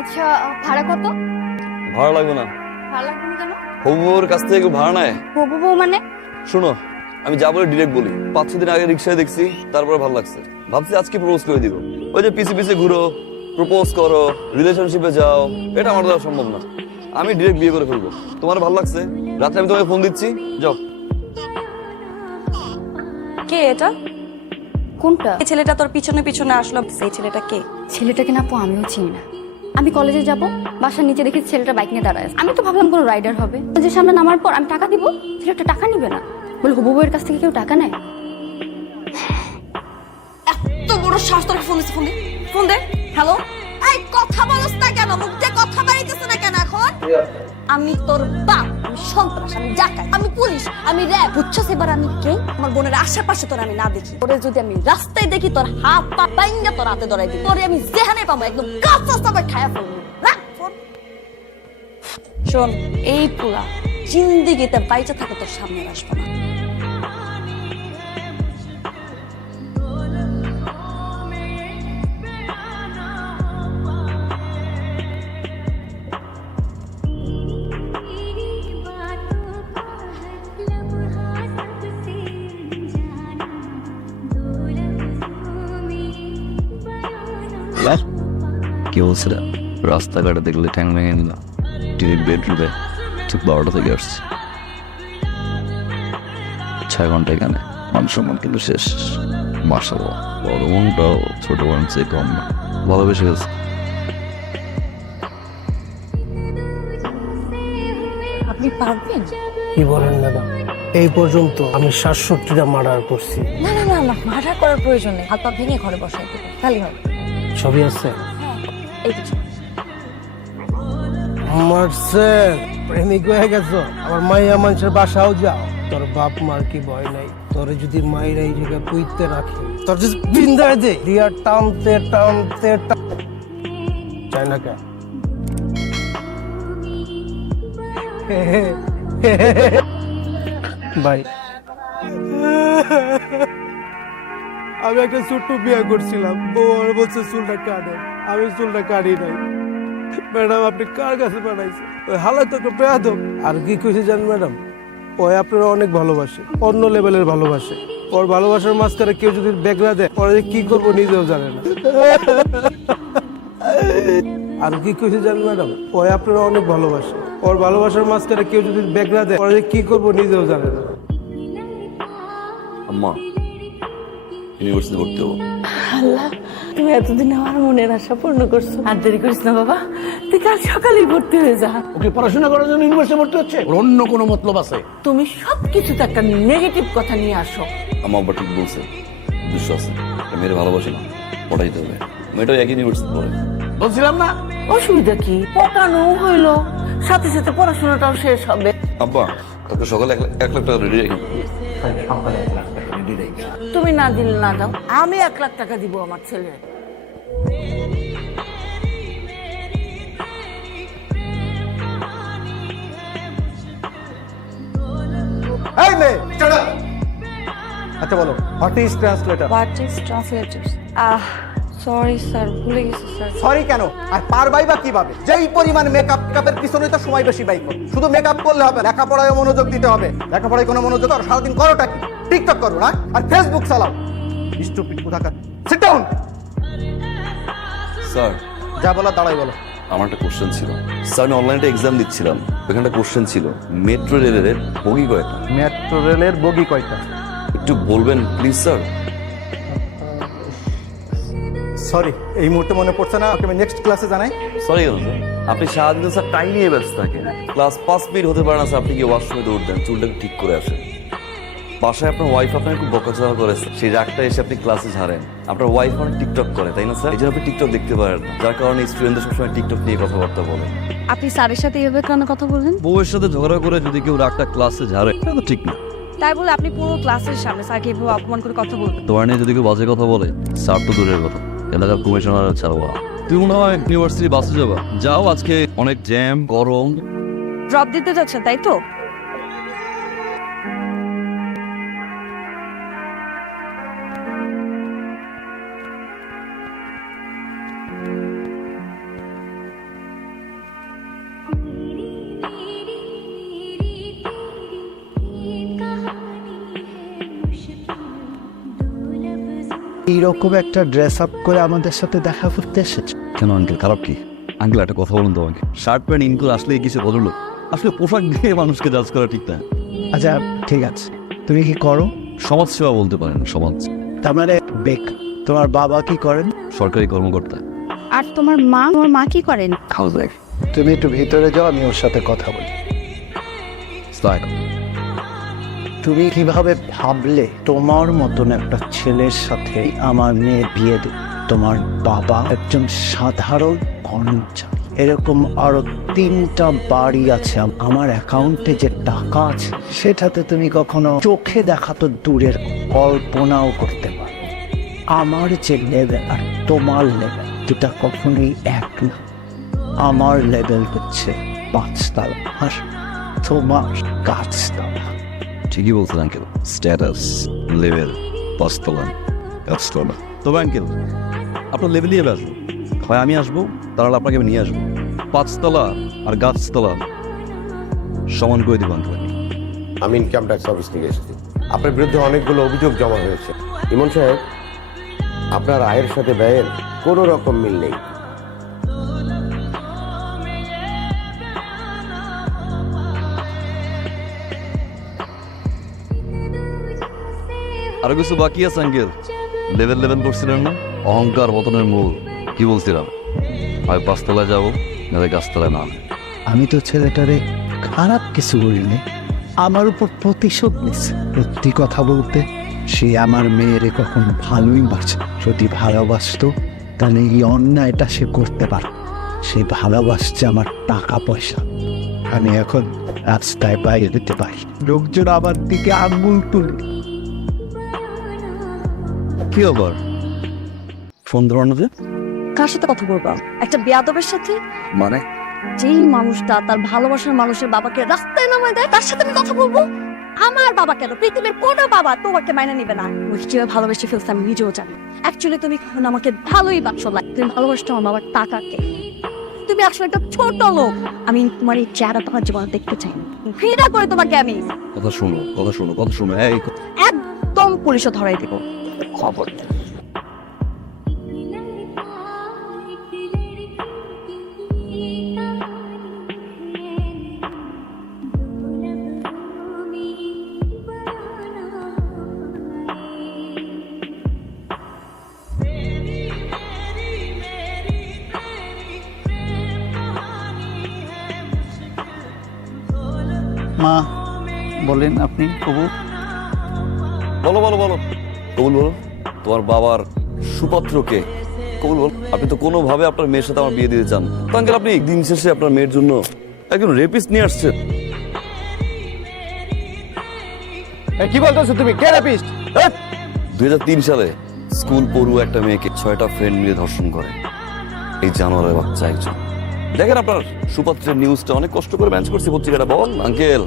আচ্ছা, ভাড়া কত? ভাড়া লাগবে না। ভাড়া লাগবে না কেন? হবুর কাছ থেকে কেউ ভাড়া নেয়? হবু বউ মানে? শোনো, আমি যা বলে ডিরেক্ট বলি। 5-6 দিন আগে রিক্সায় দেখছি, তারপরে ভালো লাগছে, ভাবছি আজকে প্রপোজ করে দিব। ওই যে পিছে পিছে ঘুরো, প্রপোজ করো, রিলেশনশিপে যাও, এটা আমার দ্বারা সম্ভব না। আমি ডিরেক্ট বিয়ে করে ফেলবো। তোমার ভালো লাগছে, রাত্রে আমি তোমাকে ফোন দিচ্ছি, যাও। কে এটা? কোনটা? এই ছেলেটা তোর পিছনে পিছনে আসলো, সেই ছেলেটা কে? ছেলেটাকে না আপু আমিও চিনি না। আমি কলেজে যাব, বাসার নিচে দেখি ছেলেটা বাইক নিয়ে দাঁড়ায় আছে। আমি তো ভাবলাম কোনো রাইডার হবে। যে সামনে নামার পর আমি টাকা দিব, ছেলেটা টাকা নিবে না, বলে হবু বউয়ের কাছ থেকে কেউ টাকা নেয়? এত বড় সাহস তোর! ফোন দিছে, ফোন দে, ফোন দে। হ্যালো, এই কথা বলছ না কেন? মুখ দিয়ে কথা বাড়াইতেছ না কেন এখন? আমি তোর বাপ, আমি সন্ত্রাস, আমি ডাকাত, আমি পুলিশ, আমি র‍্যাব। বুঝছস এবার আমি কে? আমার বোনের আশেপাশে তোর আমি না দেখি, তোরে যদি আমি রাস্তায় দেখি তোর হাত পা বাইঙ্গা তোর হাতে ধরাই দিই। তোরে আমি যেখানে পাবো একদম কাঁচা চাপা খায়া ফেলবো। রাখ ফোন। শোন, এই পুরা জিন্দিগিতে বাইচা থাকে তোর সামনে আসবো না। কি বলছিল? রাস্তাঘাটে দেখলে ঠ্যাং ভেঙে নিল, ডিরেক্ট বেডরুমে। ঠিক 12টা থেকে আসছে, 6 ঘন্টা এখানে। মান সম্মান কিন্তু শেষ। মাশাআল্লাহ, বড় বোনটাও ছোট বোন চেয়ে কম না, ভালোবেসে গেছে। আপনি পারবেন? কি বলেন ম্যাডাম? এই পর্যন্ত আমি 67টা মার্ডার করছি। না না না না, মার্ডার করার প্রয়োজন নেই, হাত পা ভেঙে ঘরে বসাই দেবো, খালি হবে। ছবি আছে? এই কিছু মারছে, প্রেমিক হয়ে গেছো, আমার মাইয়া মানুষের বাসাও যাও। তোর বাপ মার কি ভয় নাই? তোরে যদি মাইরা এই জায়গায় পুইতে রাখি, তোর যদি বিন্দায় দে দিয়া টানতে টানতে চাই না কে? ভাই, আমি একটা ছোট্ট বিয়ে করছিলাম, বউ আমার বলছে চুলটা কাটে, আমি চুলটা কাটি নাই। ম্যাডাম আপনি কার কাছে পাঠাইছেন? ওই হালাই তো একটা বেয়াদব। আর কি কইছে জানেন ম্যাডাম? ওই আপনারা অনেক ভালোবাসে, অন্য লেভেলের ভালোবাসে। ওর ভালোবাসার মাঝখানে কেউ যদি বেগরা দেয়, ওরা যে কি করবো নিজেও জানে না। আর কি কইছে জানেন ম্যাডাম? ওই আপনারা অনেক ভালোবাসে, ওর ভালোবাসার মাঝখানে কেউ যদি বেগরা দেয়, ওরা যে কি করবো নিজেও জানে না। আম্মা, ইউনিভার্সিটি ভর্তি হবো। আল্লাহ, তুমি এতদিন আমার মনের আশা পূর্ণ করছো। আর দেরি করিস না বাবা, তুই কাল সকালেই ভর্তি হয়ে যা। ওকে পড়াশোনা করার জন্য ইউনিভার্সিটি ভর্তি হচ্ছে, ওর অন্য কোনো মতলব আছে? তুমি সবকিছুতে একটা নেগেটিভ কথা নিয়ে আসো। আম্মা আব্বা ঠিক বলছে, দুঃস আছে, মেয়ের ভালোবাসে না, পড়াইতে হবে। মেয়েটাও একই ইউনিভার্সিটি পড়ে। বলছিলাম না? অসুবিধা কি? পটানো হইলো, সাথে সাথে পড়াশোনাটাও শেষ হবে। আব্বা, কালকে সকালে 1 লাখ টাকা রেডি রাখি। তুমি না দিলে না দাও, আমি 1 লাখ টাকা দিব আমার ছেলে। এই মেয়ে, shut up! আচ্ছা বলো, what is translator? What is translators? Sorry sir, ভুলে গেছি স্যার। সরি কেন? আর পারবাই বা কিভাবে? যেই পরিমাণ মেকআপের পিছনে তো সময় বেশি ব্যয় করো। শুধু মেকআপ করলে হবে, লেখাপড়ায় মনোযোগ দিতে হবে। লেখাপড়ায় কোনো মনোযোগ আর সারাদিন করোটা কি? টিকটক করো না আর ফেসবুক চালাও। স্টুপিড কোথাকার। Sit down. স্যার, যা বলা দাঁড়াই বলো। আমার একটা কোশ্চেন ছিল। স্যার, আমি অনলাইনে এক্সাম দিচ্ছিলাম, ওখানে একটা কোশ্চেন ছিল, মেট্রো রেলের বগি কয়টা? মেট্রো রেলের বগি কয়টা? একটু বলবেন প্লিজ স্যার। সরি, এই মুহূর্তে মনে পড়ছে না, ওকে আমি নেক্সট ক্লাসে জানাই। সরি কেন স্যার? আপনি সারাদিন স্যার টাইম নিয়ে ব্যস্ত থাকেন, ক্লাস 5 মিনিট হতে পারে না স্যার, আপনি কি ওয়াশরুমে দৌড় দেন, চুলটাকে ঠিক করে আসেন। বাসায় আপনার ওয়াইফ আপনাকে খুব বকাঝকা করেছে, সেই রাগটা এসে আপনি ক্লাসে ঝাড়েন। আপনার ওয়াইফ অনেক টিকটক করে, তাই না স্যার? এই জন্য আপনি টিকটক দেখতে পারেন না, যার কারণে স্টুডেন্টদের সবসময় টিকটক নিয়ে কথাবার্তা বলেন। আপনি স্যারের সাথে এভাবে কেন কথা বললেন? বউয়ের সাথে ঝগড়া করে যদি কেউ রাগটা ক্লাসে ঝাড়ে, এটা তো ঠিক না। তাই বলে আপনি পুরো ক্লাসের সামনে স্যারকে এভাবে অপমান করে কথা বলবেন? তোমার নিয়ে যদি কেউ বাজে কথা বলে, স্যার তো দূরের কথা, এলাকার কমিশনার ছাড়বো। তুমি মনে হয় ইউনিভার্সিটি বাসে যাবা, যাও, আজকে অনেক জ্যাম, গরম। ড্রপ দিতে যাচ্ছেন তাই তো? এইরকম একটা ড্রেস আপ করে আমাদের সাথে দেখা করতে এসেছো? কেন আঙ্কেল, খারাপ কি? আঙ্কেল একটা কথা বলুন তো আমাকে, শার্ট প্যান্ট ইন করে আসলে কিছু বদলো? আসলে পোশাক দিয়ে মানুষকে জাজ করা ঠিক না। আচ্ছা ঠিক আছে, তুমি কি করো? সমাজ সেবা বলতে পারেন, সমাজ। তার মানে বেক। তোমার বাবা কি করেন? সরকারি কর্মকর্তা। আর তোমার মা কি করেন? House wife. তুমি একটু ভিতরে যাও, আমি ওর সাথে কথা বলি। তুমি কিভাবে ভাবলে তোমার মতন একটা ছেলের সাথে আমার মেয়ে বিয়ে দেবে? তোমার বাবা একজন সাধারণ কর্মচারী। এরকম আরো 3টা বাড়ি আছে। আমার অ্যাকাউন্টে যে টাকা আছে সেটাতে তুমি কখনো চোখে দেখা তো দূরের, কল্পনাও করতে পারো। আমার যে লেভেল আর তোমার লেভেল দুটা কখনোই এক না। আমার লেভেল হচ্ছে 5 তলা আর তোমার 5 তলা। ঠিকই বলছেন আঙ্কেল, স্ট্যাটাস, লেভেল, 5 তলা, 5 তলা। তবে আঙ্কেল, আপনার লেভেল নিয়ে আসবো, হয় আমি আসবো, তাহলে আপনাকে আমি নিয়ে আসবো। 5 তলা আর গাছতলা সমান করে দিব আঙ্কেল। আমি ইনকাম ট্যাক্স অফিস থেকে এসেছি। আপনার বিরুদ্ধে অনেকগুলো অভিযোগ জমা হয়েছে। ইমন সাহেব, আপনার আয়ের সাথে ব্যয়ের কোনো রকম মিল নেই। আরো কিছু বাকি আছে আঙ্কেল। লেভেল করছিলেন না? অহংকার পতনের মূল। কি বলছিলাম? হয় 5 তলায় যাবো, নাহলে গাছতলায় না। আমি তো ছেলেটারে খারাপ কিছু বলিনি, আমার উপর প্রতিশোধ নিচ্ছে। সত্যি কথা বলতে, সে আমার মেয়েরে কখন ভালোই বাসে। যদি ভালোবাসতো তাহলে এই অন্যায়টা সে করতে পারত। সে ভালোবাসছে আমার টাকা পয়সা। আমি এখন রাস্তায় বাইরে দিতে পারি, লোকজন আমার দিকে আঙুল তুলে। কি আবার ফোন ধরানো যে? কার সাথে কথা বলবো? একটা বেয়াদবের সাথে। মানে যেই মানুষটা তার ভালোবাসার মানুষের বাবাকে রাস্তায় নামায় দেয়, তার সাথে আমি কথা বলবো? আমার বাবা কেন, পৃথিবীর কোনো বাবা তোমাকে মাইনে নিবে না। ওই কিভাবে ভালোবেসে ফেলছে আমি নিজেও জানি। অ্যাকচুয়ালি তুমি কখন আমাকে ভালোই বাসো, তুমি ভালোবাসছো আমার বাবার টাকাকে। তুমি আসলে একটা ছোট লোক। আমি তোমার এই চেহারা তোমার জীবনে দেখতে চাই না। ঘৃণা করে তোমাকে আমি। কথা শোনো। একদম পুলিশে ধরাই দিব। খবর মা বলেন, আপনি কবুল? বলো কবুল বলো। তোমার বাবার সুপাত্রকে কবুল বল। আপনি তো কোনোভাবে আপনার মেয়ের সাথে আমার বিয়ে দিতে চান। তো আঙ্কেল, আপনি দিন শেষে আপনার মেয়ের জন্য একজন রেপিস্ট নিয়ে আসছেন। কি বলতেছো তুমি? কে রেপিস্ট? 2003 সালে স্কুল পড়ুয়া একটা মেয়েকে 6টা ফ্রেন্ড মিলে ধর্ষণ করে এই জানোয়ারের বাচ্চা একজন। দেখেন, আপনার সুপাত্রের নিউজটা অনেক কষ্ট করে ম্যানেজ করছি পত্রিকাটা। বল আঙ্কেল।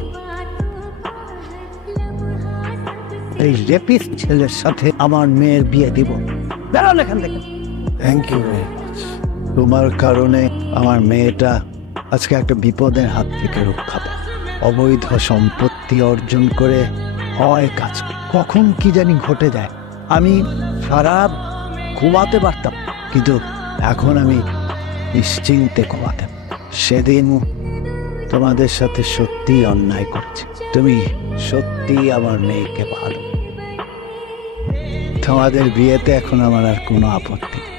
এই রেপিস্ট ছেলের সাথে আমার মেয়ের বিয়ে দিব? বেরোন এখান থেকে। Thank you very much. তোমার কারণে আমার মেয়েটা আজকে একটা বিপদের হাত থেকে রক্ষা পায়। অবৈধ সম্পত্তি অর্জন করে হয় কাজ, কখন কি জানি ঘটে যায়। আমি সারা ঘুমাতে পারতাম, কিন্তু এখন আমি নিশ্চিন্তে ঘুমাতে। সেদিন তোমাদের সাথে সত্যি অন্যায় করছি। তুমি সত্যি আমার মেয়েকে ভালো। তোমাদের বিয়েতে এখন আমার আর কোনো আপত্তি নেই।